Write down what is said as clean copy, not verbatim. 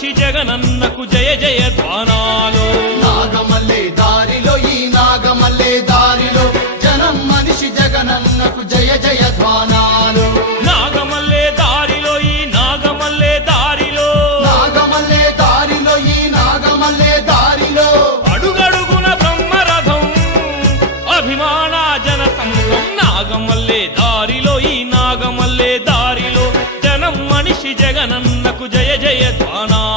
మనిషి జగనన్నకు జయ జయ ధ్వానాలు నాగమల్లే దారిలో ఈ నాగమల్లే దారిలో జనం మనిషి జగనన్నకు జయ జయ ధ్వానాలు నాగమల్లే దారిలో ఈ నాగమల్లే దారిలో నాగమల్లే దారిలో ఈ నాగమల్లే దారిలో అడుగడుగున బ్రహ్మరథం అభిమాన జన సంఘం నాగమల్లే దారిలో ఈ నాగమల్లే దారిలో జనం మనిషి జగనన్నకు జయ జయ ధ్వానాలు